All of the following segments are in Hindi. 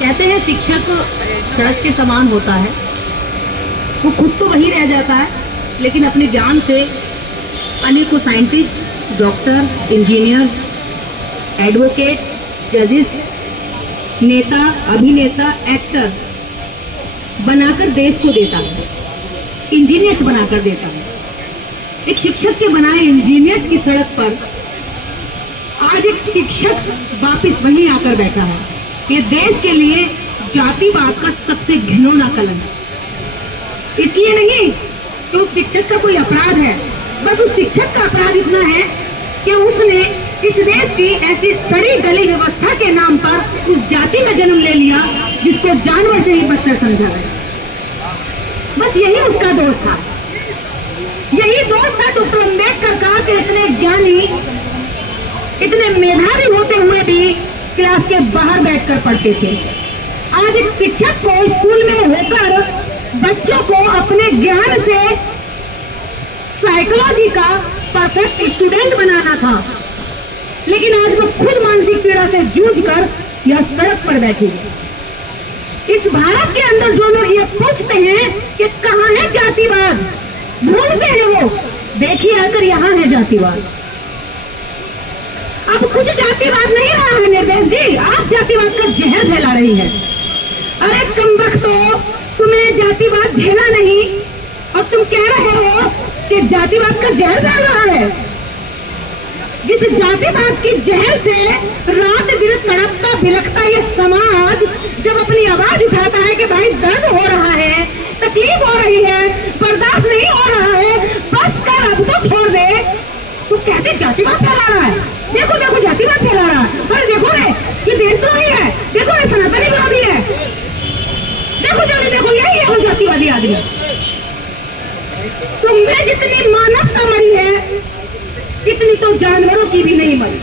कहते हैं शिक्षक सड़क के समान होता है, वो खुद तो वही रह जाता है लेकिन अपने ज्ञान से अनेकों साइंटिस्ट, डॉक्टर, इंजीनियर, एडवोकेट, जजेस, नेता, अभिनेता, एक्टर बनाकर देश को देता है, इंजीनियर्स बनाकर देता है। एक शिक्षक के बनाए इंजीनियर्स की सड़क पर आज एक शिक्षक वापिस वहीं आकर बैठा है। ये देश के लिए जातिवाद का सबसे घिनौना कलंक है। इसलिए नहीं कि उस शिक्षक का कोई अपराध है, बस उस शिक्षक का अपराध इतना है कि उसने इस देश की ऐसी सड़ी गली व्यवस्था के नाम पर उस जाति में जन्म ले लिया जिसको जानवर से ही बदतर समझा गया। बस यही उसका दोष था, यही दोष था डॉक्टर अम्बेडकर का कि इतने ज्ञानी, इतने मेधावी होते हुए भी क्लास के बाहर बैठकर पढ़ते थे। आज एक शिक्षक को स्कूल में होकर बच्चों को अपने ज्ञान से साइकोलॉजी का परफेक्ट स्टूडेंट बनाना था, लेकिन आज वो खुद मानसिक पीड़ा से जूझकर यह सड़क पर बैठी है। इस भारत के अंदर जो लोग ये पूछते हैं कि कहाँ है जातिवाद, भूलते हैं वो, देखिए आकर यहाँ है जातिवाद। अब कुछ जातिवाद नहीं रहा है निर्देश जी, आप जातिवाद का जहर फैला रही है। अरे कमबख्तो, तुम्हें जातिवाद झेला नहीं और तुम कह रहे हो कि जातिवाद का जहर फैल रहा है। जिस जातिवाद की जहर से रात दिन तड़पता बिलखता ये समाज जब अपनी आवाज उठाता है कि भाई दर्द हो रहा है, तकलीफ हो रही है, बर्दाश्त नहीं हो रहा है, बस कर अब तो छोड़ दे, तो कहते जातिवाद फैला रहा है। देखो देखो जातिवाद फैला रहा है, अरे देखो रे ये देशद्रोही है, देखो ये सनातनी विरोधी है, देखो जल्दी देखो यही है वो जातिवादी आदमी। तुम्हें जितनी मानवता मरी है इतनी तो जानवरों की भी नहीं मरी।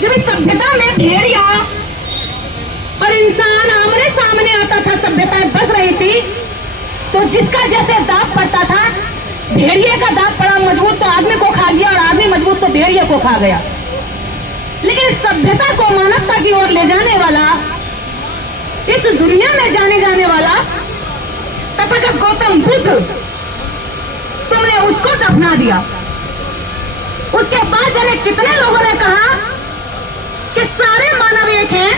जब सभ्यता में भेड़िया और इंसान आमने सामने आता था, सभ्यताएं बस रही थी, तो जिसका जैसे दांत पड़ता था, भेड़िए का दांत पड़ा मजबूत तो आदमी को खा गया और आदमी मजबूत तो भेड़िए को खा गया। लेकिन सभ्यता को मानवता की ओर ले जाने वाला, इस दुनिया में जाने जाने वाला तथागत गौतम बुद्ध, तुमने उसको दफना दिया। उसके बाद जाने कितने लोगों ने कहा कि सारे मानव एक हैं।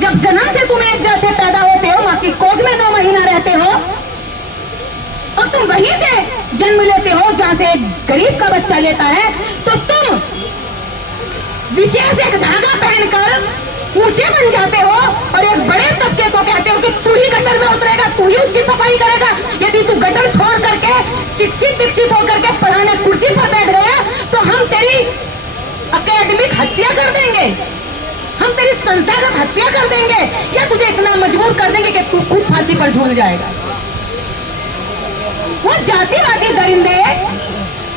जब जन्म से तुम एक जैसे पैदा होते हो, मां की कोख में 9 महीना रहते हो और तुम वहीं से जन्म लेते हो जहां से एक गरीब का बच्चा लेता है, तो तुम विशेष एक धागा पहनकर ऊंचे बन जाते हो और एक बड़े तबके को कहते हो कि तू ही गटर में उतरेगा, तू ही उसकी सफाई करेगा। यदि तू गटर छोड़ करके शिक्षित दीक्षित होकर के पढ़ाने कुर्सी पर बैठ गया तो हम तेरी अकेडमिक हत्या कर देंगे, हम तेरी संस्थागत हत्या कर देंगे, या तुझे इतना मजबूर कर देंगे कि तू खुद फांसी पर झूल जाएगा। वो जातिवादी दरिंदे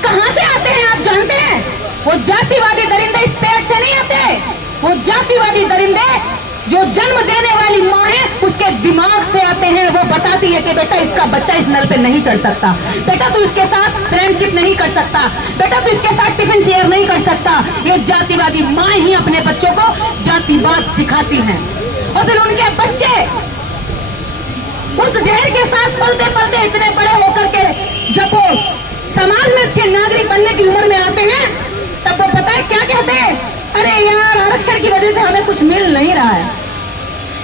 कहां से आते हैं आप जानते हैं? वो जातिवादी दरिंदे इस पेट से नहीं आते, वो जातिवादी दरिंदे जो जन्म देने वाली माँ है उसके दिमाग से आते हैं। वो बताती है कि बेटा इसका बच्चा इस नल पे नहीं चढ़ सकता, बेटा तू इसके साथ फ्रेंडशिप नहीं कर सकता, बेटा तू इसके साथ टिफिन शेयर नहीं कर सकता। ये जातिवादी माँ ही अपने बच्चों को जातिवाद सिखाती हैं और फिर उनके बच्चे उस जहर के साथ पलते पलते इतने बड़े होकर के जब वो समाज में अच्छे नागरिक बनने की उम्र में आते हैं तब वो पता है क्या कहते हैं? अरे यार आरक्षण की वजह से हमें कुछ मिल नहीं रहा है।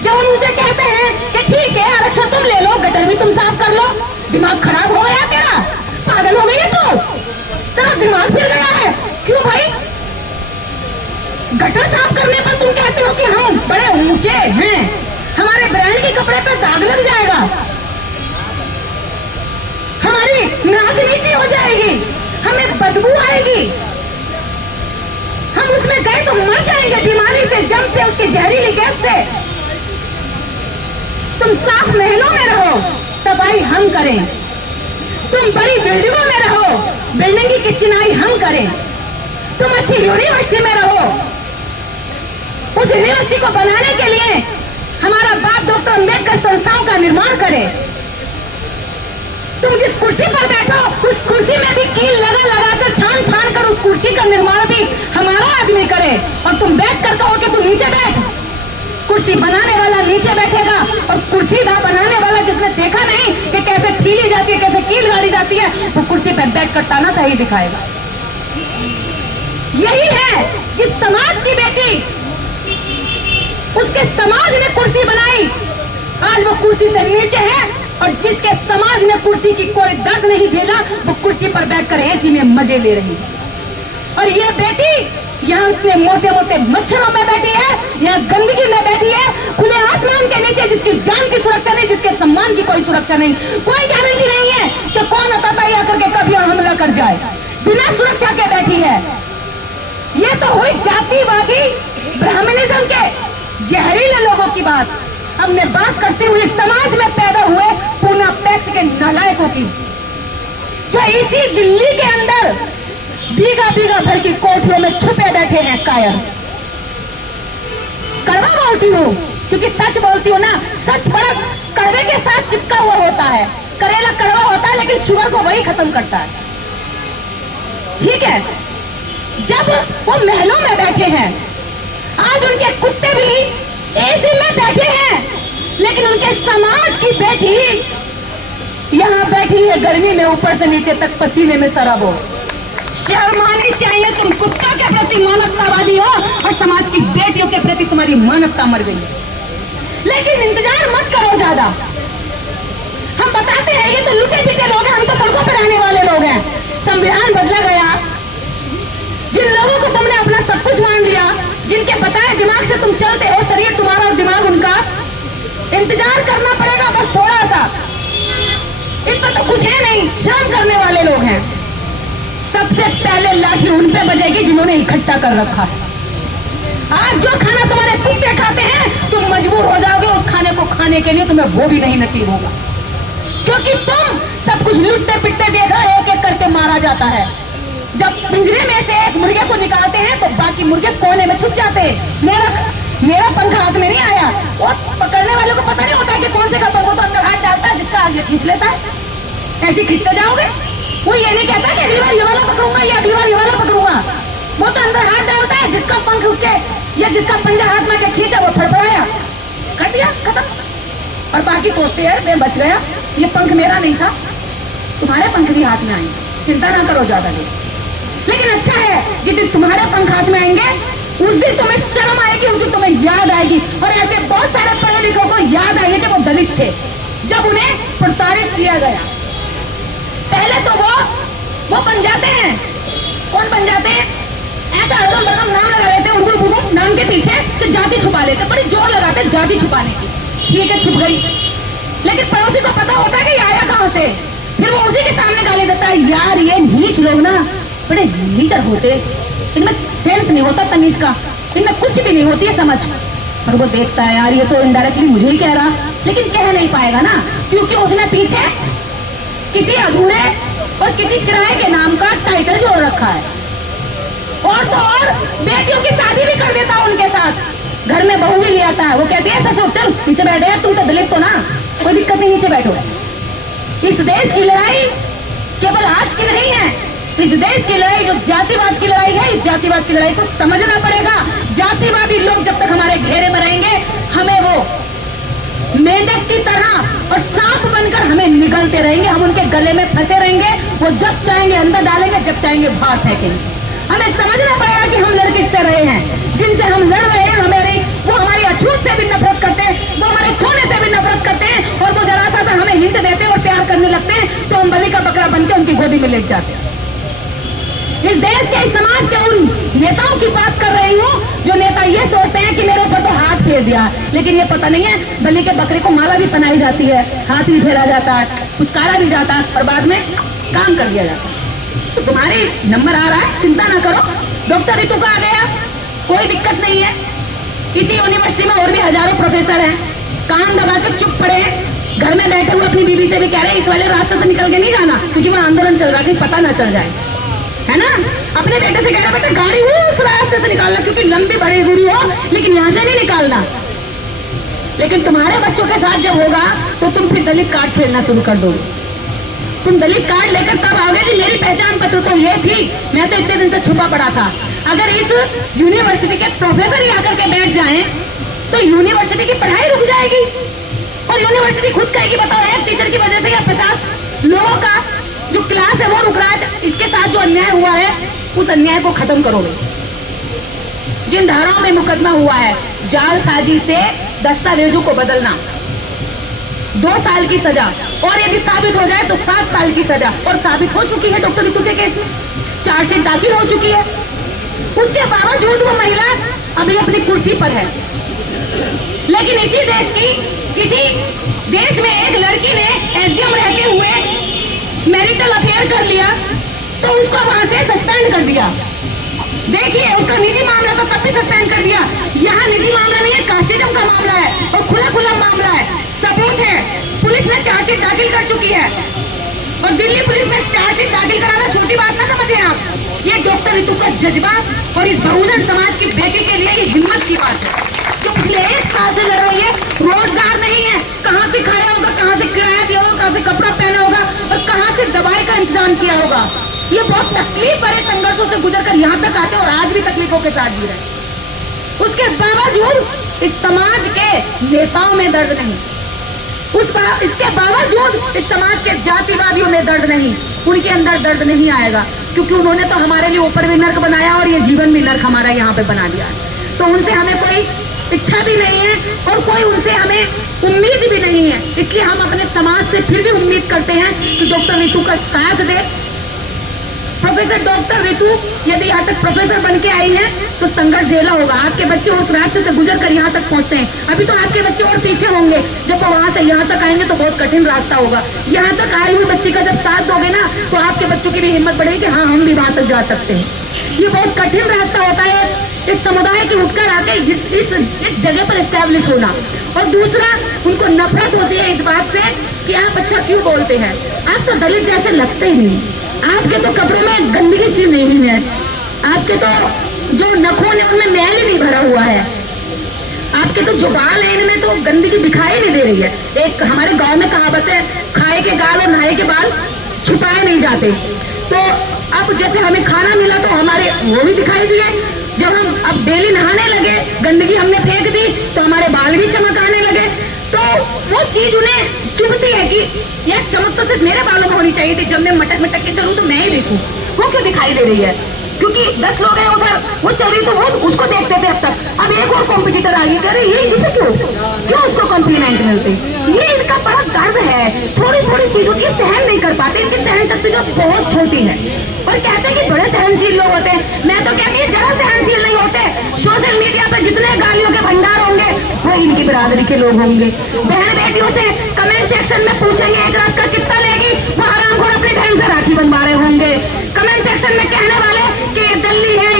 जब हम उनसे कहते हैं कि ठीक है आरक्षण तुम ले लो, गटर भी तुम साफ कर लो, दिमाग खराब हो गया तेरा, पागल हो गई है तू, तेरा दिमाग फिर गया है। क्यों भाई? गटर साफ करने पर तुम कहते हो कि हम बड़े ऊंचे हैं, हमारे ब्रांड के कपड़े पर दाग लग जाएगा, हमारी नाक नीची हो जाएगी, हमें बदबू आएगी, हम उसमें गए तो मर जाएंगे बीमारी से, जम से, उसकी जहरीली गैस से। तुम साफ महलों में रहो सफाई हम करें, तुम बड़ी बिल्डिंगों में रहो बिल्डिंग की चिनाई हम करें, तुम अच्छी यूनिवर्सिटी में रहो, उस यूनिवर्सिटी को बनाने के लिए हमारा बाप डॉक्टर अम्बेडकर संस्थाओं का निर्माण करे। तुम जिस कुर्सी पर बैठो उस कुर्सी में भी कील लगा लगा कर छान छान कर उस कुर्सी का निर्माण भी हमारा आदमी करे और तुम बैठ कर कहो कि तू नीचे बैठ। कुर्सी बनाने वाला नीचे बैठेगा और कुर्सी ना बनाने वाला जिसने देखा नहीं कि कैसे छीली जाती है, कैसे कील गाड़ी जाती है, वो कुर्सी पर बैठकर तानाशाही दिखाएगा। यही है जिस समाज की बेटी उसके समाज ने कुर्सी बनाई, आज वो कुर्सी से नीचे है, और जिसके समाज ने कुर्सी की कोई दर्द नहीं झेला वो कुर्सी पर बैठकर एसी में मजे ले रही है। और ये बेटी यहाँ पे मोटे मोटे मच्छरों में बैठी है, यहाँ गंदगी में बैठी है, खुले आसमान के नीचे, जिसकी जान की सुरक्षा नहीं, जिसके सम्मान की कोई सुरक्षा नहीं, कोई गारंटी नहीं है कि कौन अतताई आकर के कभी हमला कर जाए, बिना सुरक्षा के बैठी है। ये तो हुई जातिवादी ब्राह्मणिज्म के जहरीले लोगों की बात। हमने बात करते हुए समाज में पैदा हुए पूना पैक्ट के नालायकों की, जो इसी दिल्ली के अंदर बीघा बीघा भर की कोठियों में छुपे बैठे हैं कायर। कड़वा बोलती हूँ क्योंकि सच बोलती हूँ ना, सच बड़ा कड़वे के साथ चिपका हुआ होता है। करेला कड़वा होता है लेकिन शुगर को वही खत्म करता है, ठीक है। जब वो महलों में बैठे हैं, आज उनके कुत्ते भी एसी में बैठे हैं, लेकिन उनके समाज की बेटी यहाँ बैठी है गर्मी में, ऊपर से नीचे तक पसीने में सराबो। शर्म आनी चाहिए, तुम कुत्तों के प्रति मानवतावादी हो और समाज की बेटियों के प्रति तुम्हारी मानवता मर गई है। लेकिन इंतजार मत करो ज्यादा। हम बताते हैं ये तो लुटे पीटे लोग हैं, हम तो सड़कों पर रहने वाले लोग हैं। संविधान बदला गया, जिन लोगों को तुमने अपना सब कुछ मान लिया, जिनके बताए दिमाग से तुम चलते हो, शरीर तुम्हारा और दिमाग उनका, इंतजार करना पड़ेगा बस थोड़ा सा। इन पर तो कुछ है नहीं, शर्म करने वाले लोग हैं। सबसे पहले लाठी उन पे बजेगी जिन्होंने इकट्ठा कर रखा है। आज जो खाना तुम्हारे कुत्ते खाते हैं, तुम मजबूर हो जाओगे उस खाने को खाने के लिए, तुम्हें वो भी नहीं नसीब होगा, क्योंकि तुम सब कुछ लूटते पिटते देख रहे हो, एक एक करके मारा जाता है। जब पिंजरे में से एक मुर्गे को निकालते हैं तो बाकी मुर्गे कोने में छुप जाते हैं। मेरा पंख हाथ में नहीं आया, और पकड़ने वालों को पता नहीं होता कि कौन से का पंख तो अंदर हाथ डालता है, जिसका आगे खींच लेता है। ऐसे खींचते जाओगे, वो ये नहीं कहता कि अगली बार ये वाला पकड़ूंगा या अगली बार ये वाला पकड़ूंगा, वो तो अंदर हाथ डालता है, जिसका पंख उसके या जिसका पंजा हाथ में के खींचा वो फड़फड़ाया, कर दिया, खत्म। और बाकी सोचते हैं मैं बच गया, ये पंख मेरा नहीं था, तुम्हारे पंख भी हाथ में आएंगे, चिंता ना करो ज्यादा देर। लेकिन अच्छा है जिस दिन तुम्हारे पंख हाथ में आएंगे उस दिन तुम्हें शर्म आएगी, उस दिन तुम्हें याद आएगी। और ऐसे बहुत सारे पढ़े लिखों को याद आएगी कि वो दलित थे जब उन्हें प्रताड़ित किया गया। पहले तो वो बन जाते हैं, कौन बन जाते हैं, ऐसा अड़गम बड़गम नाम लगा लेते हैं उर्दू बुर्दू नाम के पीछे, तो जाति छुपा लेते, बड़ी जोर लगाते जाति छुपाने की। ठीक है, छुप गई, लेकिन पड़ोसी को पता होता है कि आया कहां से, फिर वो उसी के सामने गाली देता है, यार ये नीच लोग ना बड़े नीचर होते, इनमें सेंस नहीं होता तमीज का, इनमें कुछ भी नहीं होती है समझ। और वो देखता है यार ये तो इनडायरेक्टली मुझे ही कह रहा, लेकिन कह नहीं पाएगा ना, क्योंकि उसने पीछे किसी अधूरे और किसी किराए के नाम का टाइटल जोड़ रखा है। और तो और बेटियों की शादी भी कर देता है उनके साथ, घर में बहू भी ले आता है। वो कहती है ससुर चल नीचे बैठ यार, तुम तो दलित हो ना, कोई दिक्कत नहीं, नीचे बैठो। इस देश की लड़ाई केवल आज की नहीं है, इस देश की लड़ाई जो जातिवाद की लड़ाई है, इस जातिवाद की लड़ाई को समझना पड़ेगा। जातिवादी लोग जब तक हमारे घेरे में रहेंगे, हमें वो मेंढक की तरह और सांप बनकर हमें निगलते रहेंगे, हम उनके गले में फंसे रहेंगे। वो जब चाहेंगे अंदर डालेंगे, जब चाहेंगे बाहर फेंकेंगे। हमें समझना पड़ेगा कि हम लड़ किससे रहे हैं, जिनसे हम लड़ रहे हैं वो हमारी अछूत से भी नफरत करते हैं, वो हमारे छोने से भी नफरत करते हैं, और वो जरा सा हमें हिंट देते हैं और प्यार करने लगते हैं, तो हम बलि का बकरा बनकर उनकी गोदी में लेट जाते हैं। इस देश के, इस समाज के उन नेताओं की बात कर रही हूँ जो नेता ये सोचते हैं कि मेरे ऊपर तो हाथ फेर दिया, लेकिन ये पता नहीं है बलि के बकरे को माला भी पहनाई जाती है, हाथ भी फेरा जाता है, पुचकारा भी जाता है, और बाद में काम कर दिया जाता है। तो तुम्हारे नंबर आ रहा है, चिंता ना करो, डॉक्टर ऋतु का आ गया, कोई दिक्कत नहीं है। इसी यूनिवर्सिटी में और भी हजारों प्रोफेसर हैं, काम दबा के चुप पड़े हैं, घर में बैठे हुए अपनी बीवी से भी कह रहे हैं इस वाले रास्ते से निकल के नहीं जाना, क्योंकि वहां आंदोलन चल रहा है, कहीं पता ना चल जाए, है ना। अपने बेटे से कह रहे बेटा गाड़ी उस रास्ते से निकालना, क्योंकि लंबी बड़ी दूरी हो, लेकिन यहाँ से नहीं निकालना। लेकिन तुम्हारे बच्चों के साथ जब होगा तो तुम फिर दलित कार्ड खेलना शुरू कर दोगे। तुम दलित कार्ड लेकर तब आओगे कि मेरी पहचान पत्र तो ये थी, मैं तो इतने दिन से छुपा पड़ा था। अगर इस यूनिवर्सिटी के प्रोफेसर ही आकर के बैठ जाएं तो यूनिवर्सिटी की पढ़ाई रुक जाएगी और यूनिवर्सिटी खुद कहेगी बताओ एक टीचर की वजह से या 50 लोगों का जो क्लास है वो रुक रहा है, इसके साथ जो अन्याय हुआ है उस अन्याय को खत्म करोगे। जिन धाराओं में मुकदमा हुआ है, जालसाजी से दस्तावेजों को बदलना, 2 साल की सजा और यदि साबित हो जाए तो 7 साल की सजा, और साबित हो चुकी है डॉक्टर रितु के केस में, चार्जशीट दाखिल हो चुकी है। उसके बावजूद वो महिला अभी अपनी कुर्सी पर है। लेकिन किसी देश में एक लड़की ने एसडीएम रहते हुए मैरिटल अफेयर कर लिया तो उसको वहां से सस्पेंड कर दिया। देखिए उसका निजी मामला तो तब भी सस्पेंड कर दिया। यहाँ निजी मामला नहीं है, कास्टिज्म का मामला है और खुला मामला है, सबूत है, पुलिस ने चार्जशीट दाखिल कर चुकी है। और दिल्ली पुलिस में चार्जशीट दाखिल कराना छोटी बात ना समझे आप। ये डॉक्टर रितु का जज्बा और इस बहुजन समाज की बेटी के लिए ये हिम्मत की बात है जो पिछले 1 साल से लड़ रही है। रोजगार नहीं है, कहाँ से खाया होगा, कहाँ से किराया दिया होगा, कहाँ से कपड़ा पहना होगा और कहाँ से दवाई का इंतजाम किया होगा। ये बहुत तकलीफ भरे संघर्षों से गुजर कर यहाँ तक आते और आज भी तकलीफों के साथ जी रहे। उसके बावजूद इस समाज के नेताओं में दर्द नहीं, इसके बावजूद इस समाज के जातिवादियों में दर्द नहीं, उनके अंदर दर्द नहीं आएगा क्योंकि उन्होंने तो हमारे लिए ऊपर भी नर्क बनाया और ये जीवन भी नर्क हमारा यहाँ पे बना दिया। तो उनसे हमें कोई इच्छा भी नहीं है और कोई उनसे हमें उम्मीद भी नहीं है। इसलिए हम अपने समाज से फिर भी उम्मीद करते हैं कि डॉक्टर रितु का साथ दे। प्रोफेसर डॉक्टर रितु यदि यहाँ तक प्रोफेसर बन के आई है तो संघर्ष झेला होगा। आपके बच्चे उस रास्ते से गुजर कर यहाँ तक पहुँचते हैं, अभी तो आपके बच्चे और पीछे होंगे। जब वो वहाँ से यहाँ तक आएंगे तो बहुत कठिन रास्ता होगा। यहाँ तक आई हुई बच्ची का जब साथ दोगे ना तो आपके बच्चों की भी हिम्मत बढ़ेगी कि हाँ हम भी वहाँ तक जा सकते हैं। ये बहुत कठिन रास्ता होता है इस समुदाय की उठकर आके इस जगह पर एस्टैब्लिश होना। और दूसरा, उनको नफरत होती है इस बात से कि आप अच्छा क्यों बोलते हैं, आप तो दलित जैसे लगते ही नहीं, आपके तो कपड़ों में गंदगी सी नहीं है, आपके तो जो नखून है उनमें मैल ही नहीं भरा हुआ है, आपके तो जो बाल है इनमें तो गंदगी दिखाई नहीं दे रही है। एक हमारे गांव में कहावत है, खाए के गाल और नहाए के बाल छुपाए नहीं जाते। तो अब जैसे हमें खाना मिला तो हमारे वो भी दिखाई दिए, जब हम अब डेली नहाने लगे, गंदगी हमने फेंक दी तो हमारे बाल भी चमकाने लगे। तो वो चीज उन्हें चुभती है कि यार चमक तो सिर्फ मेरे बालों में होनी चाहिए थी, जब मैं मटक मटक के चलूं तो मैं ही देखूं, वो क्यों दिखाई दे रही है? क्योंकि 10 लोग हैं उधर, वो चल रही तो वो उसको देखते थे अब तक। अब एक और कॉम्पिटिटर आ गई, करे ये किसे क्यों उसको कॉम्प्लीमेंट मिलते? ये इनका बड़ा गर्व है, थोड़ी थोड़ी चीजों की सहन नहीं कर पाते, इनकी सहन शक्ति जो बहुत छोटी है। और कहते हैं कि बड़े सहनशील लोग होते हैं, मैं तो कहती हूँ जरा सहनशील नहीं होते। सोशल मीडिया पर जितने गालियों के भंडार होंगे वो इनकी बिरादरी के लोग होंगे। बहन बेटियों से कमेंट सेक्शन में पूछेंगे एक रात का कितना लेगी, वो हरामखोर अपनी बहन से राखी बनवा रहे होंगे। कमेंट सेक्शन में कहने वाले कि ये दिल्ली है,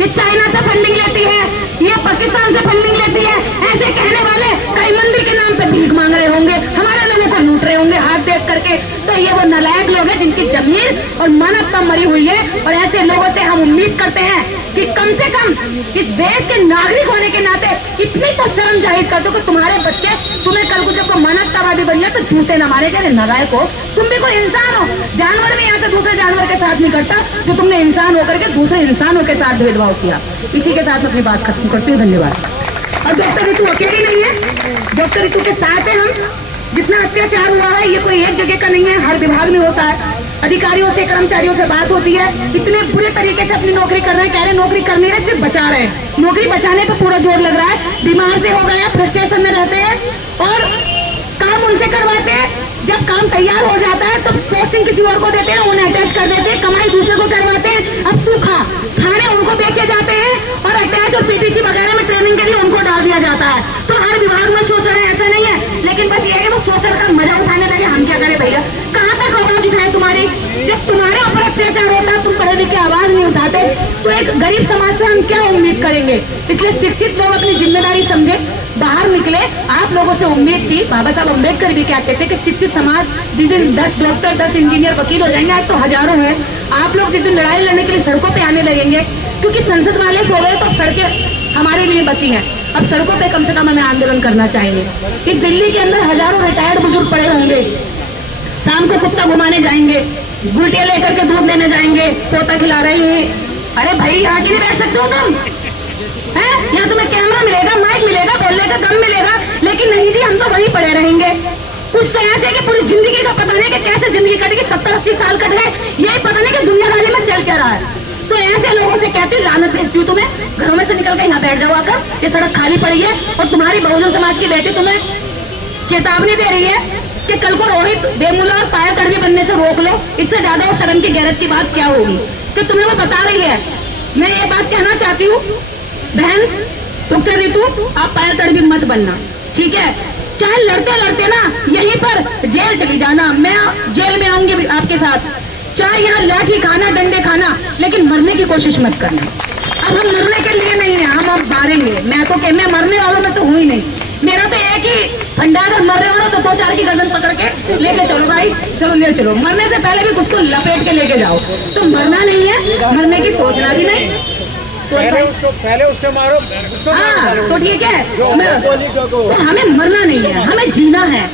ये चाइना से फंडिंग लेती है, ये पाकिस्तान से फंडिंग लेती है, ऐसे कहने वाले कई मंदिर के नाम पे भीख मांग रहे होंगे, हमारे लोगों को लूट रहे होंगे हाथ देख करके। तो ये वो नालायक लोग हैं जिनकी जमीर और मानवता मरी हुई है। और ऐसे लोगों से हम उम्मीद करते हैं कि कम से कम इस देश के नागरिक होने के नाते इतनी तो शर्म जाहिर कर दो कि तुम्हारे बच्चे तुम्हें कल को जब वो मानवतावादी बन जाए तो झूठे न मारे जाए, नालायक हो, तुम भी कोई इंसान हो। जानवर भी यहाँ से दूसरे जानवर के साथ नहीं करता जो तुमने इंसान होकर के दूसरे इंसानों के साथ भेदभाव किया। इसी के साथ अपनी बात खत्म करती हूँ, धन्यवाद। और डॉक्टर रितु अकेली नहीं है, डॉक्टर रितु के साथ है हम। जितना अत्याचार हुआ है ये कोई एक जगह का नहीं है, हर विभाग में होता है। अधिकारियों से कर्मचारियों से बात होती है, इतने बुरे तरीके से अपनी नौकरी कर रहे हैं, कह रहे नौकरी कर नहीं रहे, सिर्फ बचा रहे हैं। नौकरी बचाने पे पूरा जोर लग रहा है, बीमार से हो गए हैं, फ्रस्ट्रेशन में रहते हैं और काम उनसे करवाते हैं। जब काम तैयार हो जाता है तो पोस्टिंग किसी और को देते हैं, उन्हें अटैच कर देते हैं, कमाई दूसरे को करवाते हैं। अब तू खाने उनको बेचे जाते हैं और अटैच और पीटीसी वगैरह में ट्रेनिंग के लिए उनको डाल दिया जाता है। तो हर विभाग में शोषण है, ऐसा नहीं है, लेकिन बस ये है कि वो शोषण का मजा उठाने लगे। हम क्या करें भैया, कहाँ तक आवाज उठाए तुम्हारी? जब तुम्हारे ऊपर अत्याचार होता है तुम पढ़े लिखे आवाज नहीं उठाते तो एक गरीब समाज से हम क्या उम्मीद करेंगे? इसलिए शिक्षित लोग अपनी जिम्मेदारी समझे, बाहर निकले। आप लोगों से उम्मीद थी, बाबा साहब अम्बेडकर भी क्या कहते कि शिक्षित समाज जिस दिन 10 डॉक्टर 10 इंजीनियर वकील हो जाएंगे, आज तो हजारों हैं, आप लोग जिस दिन लड़ाई लड़ने के लिए सड़कों पे आने लगेंगे, क्योंकि संसद वाले सो गए तो सड़कें हमारे लिए बची हैं। अब सड़कों पे कम से कम हमें आंदोलन करना चाहिए। इस दिल्ली के अंदर हजारों रिटायर्ड बुजुर्ग पड़े होंगे, शाम को कुत्ता घुमाने जाएंगे, गुलटियां लेकर के दूध लेने जाएंगे, तोता खिला रहे हैं। अरे भाई यहाँ की नहीं बैठ सकते हो तुम? है यहाँ तुम्हें कैमरा मिलेगा, माइक मिलेगा, बोलने मरने का दम मिलेगा, लेकिन नहीं जी, हम तो वहीं पड़े रहेंगे। कुछ तो ऐसे कि पूरी जिंदगी का पता नहीं कि कैसे जिंदगी कट गई, 70-80 साल कट गए, यही पता नहीं कि दुनियादारी में चल क्या रहा है। तो ऐसे लोगों से कहती हूँ, लानत भेजती हूँ तुम्हें, घरों में से निकल के यहाँ बैठ जाओ आकर, ये सड़क खाली पड़ी है। और तुम्हारी बहुजन समाज की बेटी तुम्हें चेतावनी दे रही है कि कल को रोहित वेमुला और पायल तड़वी बनने से रोक लो। इससे ज्यादा वो शर्म की गैरत की बात क्या होगी? तो तुम्हें वो बता रही है। मैं ये बात कहना चाहती हूँ, बहन डॉक्टर रितु, आप पायल तड़वी मत बनना, ठीक है? चाहे लड़ते लड़ते ना यहीं पर जेल चली जाना, मैं जेल में आऊंगी आपके साथ। चाहे यहाँ लाठी खाना, डंडे खाना, लेकिन मरने की कोशिश मत करना। अब हम मरने के लिए नहीं है, हम अब मारेंगे। मैं मरने वालों में तो हूँ ही नहीं। मेरा तो एक ही फंडा, अगर मर रहे हो ना तो 2-4 की गर्दन पकड़ के लेके चलो भाई, चलो ले चलो। मरने से पहले भी कुछ को लपेट के लेके जाओ। तो मरना नहीं है, मरने की सोचना भी नहीं। पहले उसको मारो, उसको हाँ तो ठीक है, तो हमें मरना नहीं है, हमें जीना है।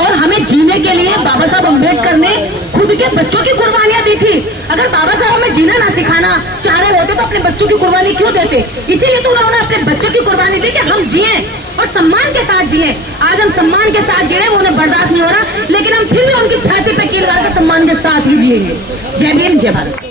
और हमें जीने के लिए बाबा साहब अम्बेडकर ने खुद के बच्चों की कुर्बानियां दी थी। अगर बाबा साहब हमें जीना ना सिखाना चाह रहे होते तो अपने बच्चों की कुर्बानी क्यों देते? इसीलिए तो उन्होंने अपने बच्चों की कुर्बानी दी कि हम जिए और सम्मान के साथ जिए। आज हम सम्मान के साथ जी रहे, वो उन्हें बर्दाश्त नहीं हो रहा, लेकिन हम फिर भी उनकी छाती पे कील मार के सम्मान के साथ ही जिएंगे। जय भीम, जय भारत।